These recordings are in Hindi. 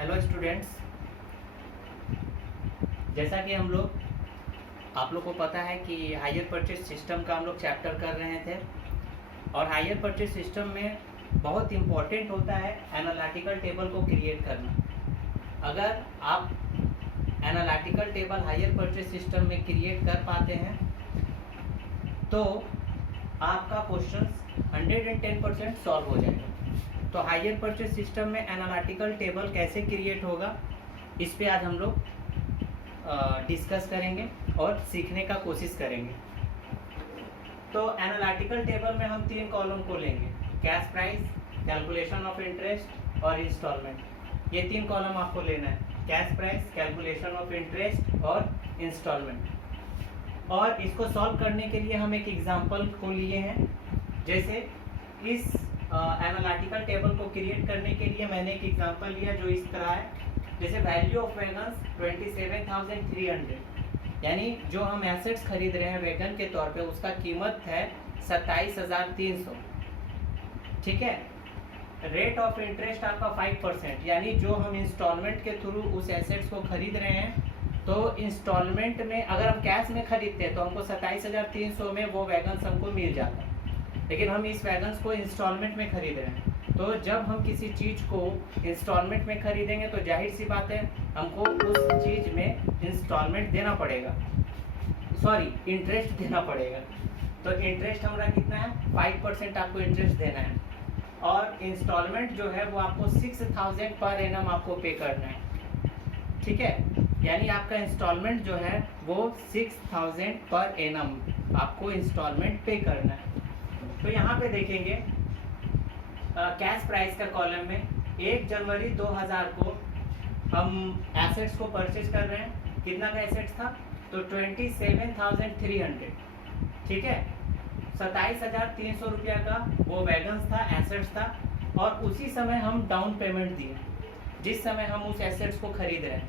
हेलो स्टूडेंट्स, जैसा कि आप लोग को पता है कि हायर परचेज सिस्टम का हम लोग चैप्टर कर रहे थे और हायर परचेज सिस्टम में बहुत इम्पोर्टेंट होता है एनालिटिकल टेबल को क्रिएट करना। अगर आप analytical table hire purchase system में क्रिएट कर पाते हैं तो आपका क्वेश्चन 110% सॉल्व हो जाएगा। तो हायर परचेज सिस्टम में एनालिटिकल टेबल कैसे क्रिएट होगा इस पे आज हम लोग डिस्कस करेंगे और सीखने का कोशिश करेंगे। तो एनालिटिकल टेबल में हम 3 कॉलम को लेंगे, cash price, calculation of interest और इंस्टॉलमेंट। ये 3 कॉलम आपको लेना है, cash price, calculation of interest और इंस्टॉलमेंट। और इसको सॉल्व करने के लिए हम एक एग्जांपल को लिए हैं। जैसे इस एनालिटिकल टेबल को क्रिएट करने के लिए मैंने एक एग्जांपल लिया जो इस तरह है। जैसे वैल्यू ऑफ वैगन्स 27,300, यानी जो हम एसेट्स खरीद रहे हैं वैगन के तौर पे उसका कीमत है 27,300। ठीक है। रेट ऑफ इंटरेस्ट आपका 5%, यानी जो हम इंस्टॉलमेंट के थ्रू उस एसेट्स को खरीद रहे हैं तो इंस्टॉलमेंट में अगर हम कैश में खरीदते हैं तो हमको 27,300 में वो वैगन्स हमको मिल जाता है, लेकिन हम इस वैगन्स को इंस्टॉलमेंट में खरीद रहे हैं। तो जब हम किसी चीज़ को इंस्टॉलमेंट में खरीदेंगे तो जाहिर सी बात है हमको उस चीज़ में इंस्टॉलमेंट देना पड़ेगा, इंटरेस्ट देना पड़ेगा। तो इंटरेस्ट हमारा कितना है, 5% आपको इंटरेस्ट देना है। और इंस्टॉलमेंट जो है वो आपको 6,000 पर एनम आपको पे करना है। ठीक है, यानी आपका इंस्टॉलमेंट जो है वो 6,000 पर एनम आपको इंस्टॉलमेंट पे करना है। तो यहाँ पे देखेंगे कैश प्राइस का कॉलम में 1 जनवरी 2000 को हम एसेट्स को परचेज कर रहे हैं। कितना का एसेट्स था, तो 27,300। ठीक है, 27,300 रुपया का वो वैगन्स था, एसेट्स था। और उसी समय हम डाउन पेमेंट दिए, जिस समय हम उस एसेट्स को खरीद रहे हैं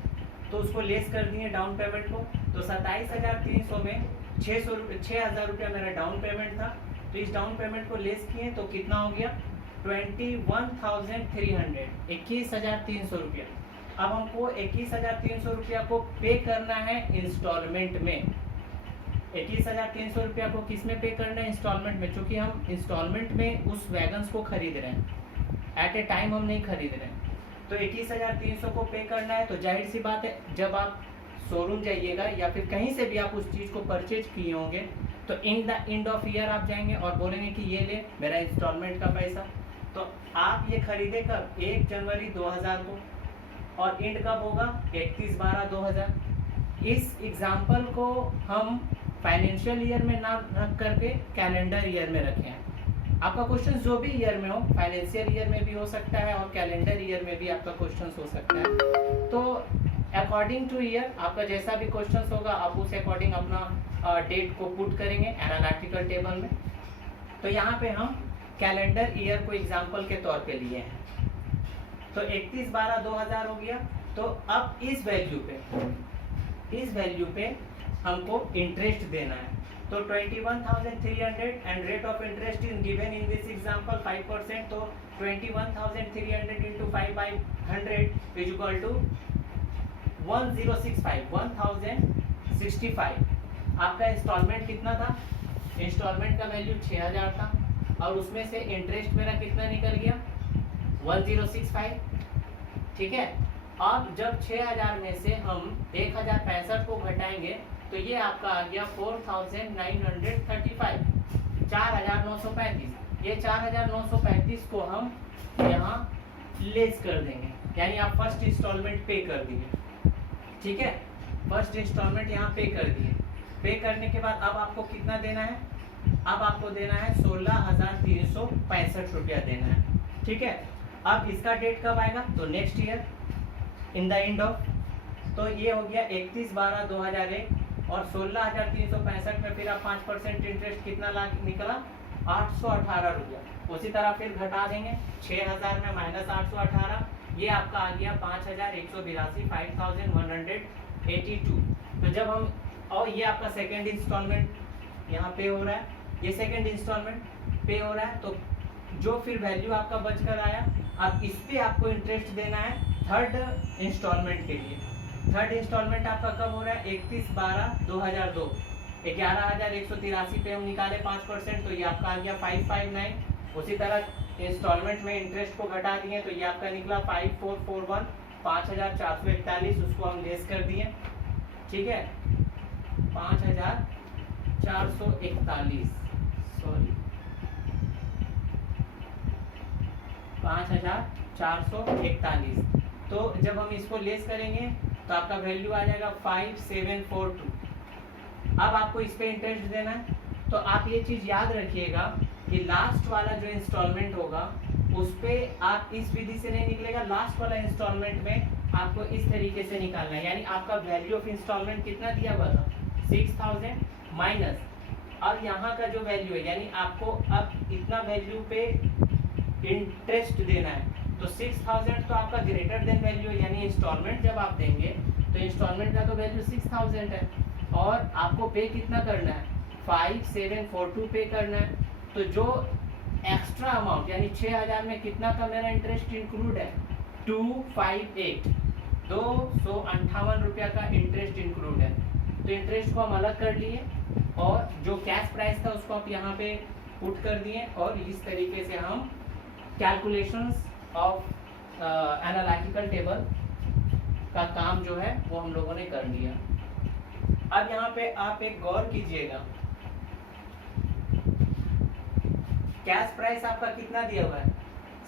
तो उसको लेस कर दिए डाउन पेमेंट को। तो 27,300 में 6,000 रुपया मेरा डाउन पेमेंट था, तो इस डाउन पेमेंट को लेस किए तो कितना हो गया, 21,300, 21,300 रुपया। अब हमको 21,300 रुपया को पे करना है इंस्टॉलमेंट में। 21,300 रुपया को किस में पे करना है, इंस्टॉलमेंट में, क्योंकि हम इंस्टॉलमेंट में उस वैगन्स को खरीद रहे हैं, एट ए टाइम हम नहीं खरीद रहे हैं। तो 21,300 को पे करना है। तो जाहिर सी बात है जब आप शोरूम जाइएगा या फिर कहीं से भी आप उस चीज़ को परचेज किए होंगे तो in the end of year आप जाएंगे और बोलेंगे कि ये ले मेरा इंस्टॉलमेंट का पैसा। तो आप ये खरीदे कब, 1 जनवरी 2000 को, और एंड कब होगा, 31/12/2000। इस एग्जाम्पल को हम फाइनेंशियल ईयर में ना रख करके कैलेंडर ईयर में रखे हैं। आपका क्वेश्चन जो भी ईयर में हो, फाइनेंशियल ईयर में भी हो सकता है और कैलेंडर ईयर में भी आपका क्वेश्चन हो सकता है। तो अकॉर्डिंग टू ईयर आपका जैसा भी क्वेश्चन होगा आप उस अकॉर्डिंग अपना डेट को पुट करेंगे एनालिटिकल टेबल में। तो यहाँ पे हम कैलेंडर ईयर को एग्जाम्पल के तौर पे लिए हैं। तो 31/12/2000 हो गया। तो अब इस वैल्यू पे हमको इंटरेस्ट देना है। तो 21,300 and rate of interest is given in this example 5%। तो 21,300 इंटू 5/100 इज इक्वल टू 1065। आपका इंस्टॉलमेंट कितना था, इंस्टॉलमेंट का वैल्यू 6,000 था और उसमें से इंटरेस्ट मेरा कितना निकल गया, 1065। ठीक है, अब जब 6,000 में से हम 1,065 को घटाएंगे तो ये आपका आ गया 4,935, 4,935। ये 4,935 को हम यहाँ लेस कर देंगे, यानी आप फर्स्ट इंस्टॉलमेंट पे कर दिए। ठीक है, फर्स्ट इंस्टॉलमेंट यहाँ पे कर दिए। पे करने के बाद अब आपको कितना देना है, अब आपको देना है 16,365 रुपया देना है। ठीक है, अब इसका डेट कब आएगा, तो next year in the end of. तो ये हो गया 31/12/2001 और 16,365 में फिर आप 5% इंटरेस्ट कितना निकला, 818 रुपया। उसी तरह फिर घटा देंगे 6,000 में -818, ये आपका आ गया 5,182, 5,182। तो जब हम, और ये आपका सेकेंड इंस्टॉलमेंट यहाँ पे हो रहा है, ये सेकेंड इंस्टॉलमेंट पे हो रहा है। तो जो फिर वैल्यू आपका बच कर आया, अब इस पे आपको इंटरेस्ट देना है थर्ड इंस्टॉलमेंट के लिए। थर्ड इंस्टॉलमेंट आपका कब हो रहा है? 31/12/2002। 11,183 पे हम निकाले 5%, तो ये आपका आ गया 559। उसी तरह इंस्टॉलमेंट में इंटरेस्ट को घटा दिए तो ये आपका निकला 5441, 5,441, उसको हम लेस कर दिए, ठीक है, 5,441, सॉरी 5,441। तो जब हम इसको लेस करेंगे तो आपका वैल्यू आ जाएगा 5742। अब आपको इस पे इंटरेस्ट देना है, तो आप ये चीज याद रखिएगा कि लास्ट वाला जो इंस्टॉलमेंट होगा उस पे आप इस विधि से नहीं निकलेगा, लास्ट वाला इंस्टॉलमेंट में आपको इस तरीके से निकालना है। यानी आपका वैल्यू ऑफ इंस्टॉलमेंट कितना दिया हुआ था? 6000 माइनस अब यहाँ का जो वैल्यू है, यानी आपको अब इतना वैल्यू पे इंटरेस्ट देना है, तो 6000 तो आपका ग्रेटर देन वैल्यू है, यानी इंस्टॉलमेंट जब आप देंगे तो इंस्टॉलमेंट का तो वैल्यू 6000 है और आपको पे कितना करना है? 5742 पे करना है। तो जो एक्स्ट्रा अमाउंट यानी 6000 में कितना का मेरा इंटरेस्ट इंक्लूड है? 258, 258 रुपया का इंटरेस्ट इंक्लूड है। तो इंटरेस्ट को हम अलग कर लिए और जो कैश प्राइस था उसको आप यहाँ पे पुट कर दिए और इस तरीके से हम कैलकुलेशंस ऑफ एनालिटिकल टेबल का काम जो है वो हम लोगों ने कर लिया। अब यहाँ पे आप एक गौर कीजिएगा, कैश प्राइस आपका कितना दिया हुआ है?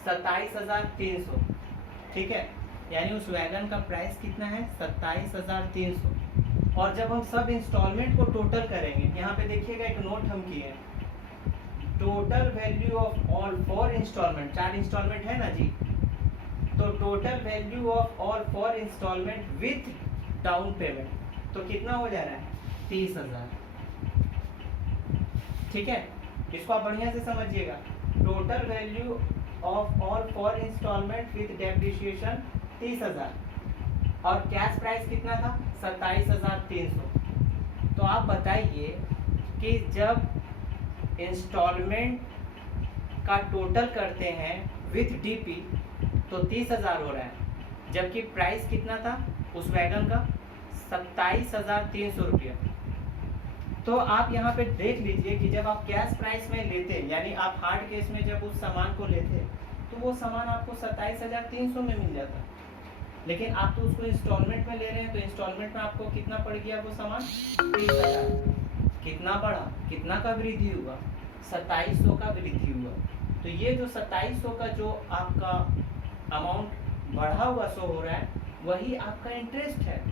27,300, ठीक है, यानी उस वैगन का प्राइस कितना है? 27,300। और जब हम सब इंस्टॉलमेंट को टोटल करेंगे, यहाँ पे देखिएगा एक नोट हम किए, total value of all 4 installment, 4 installment है ना जी, तो total value of all 4 installment with down payment तो कितना हो जा रहा है? 30,000, ठीक है। इसको आप बढ़िया से समझिएगा, total value of all 4 installment with depreciation 30,000 और कैश प्राइस कितना था? 27,300। तो आप बताइए कि जब इंस्टॉलमेंट का टोटल करते हैं विथ डीपी तो 30,000 हो रहा है, जबकि प्राइस कितना था उस वैगन का? 27,300 रुपया। तो आप यहाँ पे देख लीजिए कि जब आप कैश प्राइस में लेते यानी आप हार्ड केस में जब उस सामान को लेते तो वो सामान आपको 27,300 में मिल जाता, लेकिन आप तो उसको इंस्टॉलमेंट में ले रहे हैं, तो इंस्टॉलमेंट में आपको कितना पड़ गया वो सामान? 30,000। कितना बढ़ा? कितना का वृद्धि हुआ? 2700 का वृद्धि हुआ। तो ये जो 2700 का जो आपका अमाउंट बढ़ा हुआ शो हो रहा है वही आपका इंटरेस्ट है।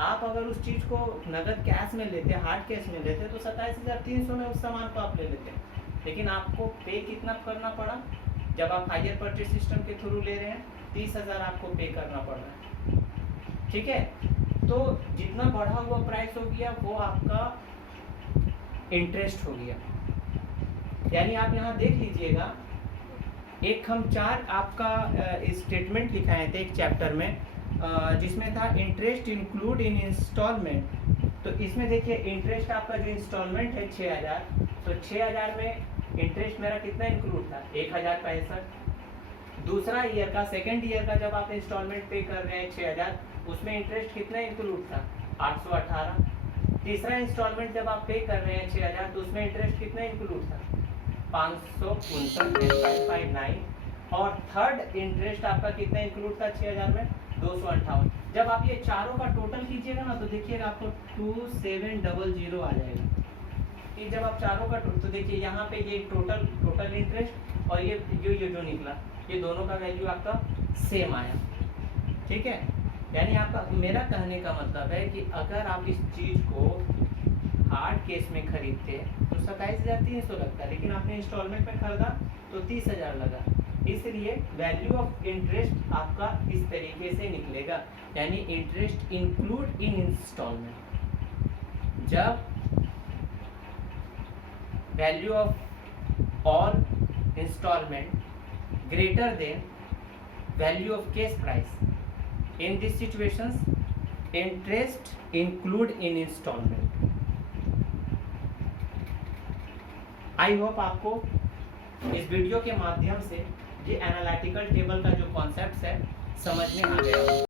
आप अगर उस चीज को नगद कैश में लेते, हार्ड कैश में लेते तो 27,300 में उस सामान को आप ले लेते, लेकिन आपको पे कितना करना पड़ा? जब आप हायर परचेज सिस्टम के थ्रू ले रहे हैं 30,000 आपको पे करना पड़ रहा है, ठीक है। तो जितना बढ़ा हुआ प्राइस हो गया वो आपका इंटरेस्ट हो गया। यानी आप यहाँ देख लीजिएगा, एक हम 4 आपका स्टेटमेंट लिखाए थे एक चैप्टर में जिसमें था इंटरेस्ट इंक्लूड इन इंस्टॉलमेंट। तो इसमें देखिए इंटरेस्ट आपका जो इंस्टॉलमेंट है 6,000, तो 6,000 में इंटरेस्ट मेरा कितना इंक्लूड था? 1,065। दूसरा ईयर का, सेकेंड ईयर का जब आप इंस्टॉलमेंट पे कर रहे हैं 6,000, उसमें इंटरेस्ट कितना इंक्लूड था? 818। तीसरा इंस्टॉलमेंट जब आप पे कर रहे हैं 6,000 तो उसमें इंटरेस्ट कितना इंक्लूड था? 559। और थर्ड इंटरेस्ट आपका कितना इंक्लूड था 6,000 में? 258। जब आप ये चारों का टोटल कीजिएगा ना तो देखिएगा आपको 2700 आ जाएगा। कि जब आप चारों का तो देखिए यहाँ पे ये टोटल इंटरेस्ट और ये जो निकला ये दोनों का वैल्यू आपका सेम आया, ठीक है। यानी आपका, मेरा कहने का मतलब है कि अगर आप इस चीज को हार्ड केस में खरीदते तो 27,300 लगता, लेकिन आपने इंस्टॉलमेंट में खरीदा तो 30,000 लगा। इसलिए वैल्यू ऑफ इंटरेस्ट आपका इस तरीके से निकलेगा, यानी इंटरेस्ट इंक्लूड इन इंस्टॉलमेंट। जब value of all installment greater than value of cash price, in this situations interest include in installment. I hope आपको इस वीडियो के माध्यम से ये एनालिटिकल टेबल का जो कॉन्सेप्ट है समझ में आ गया हो।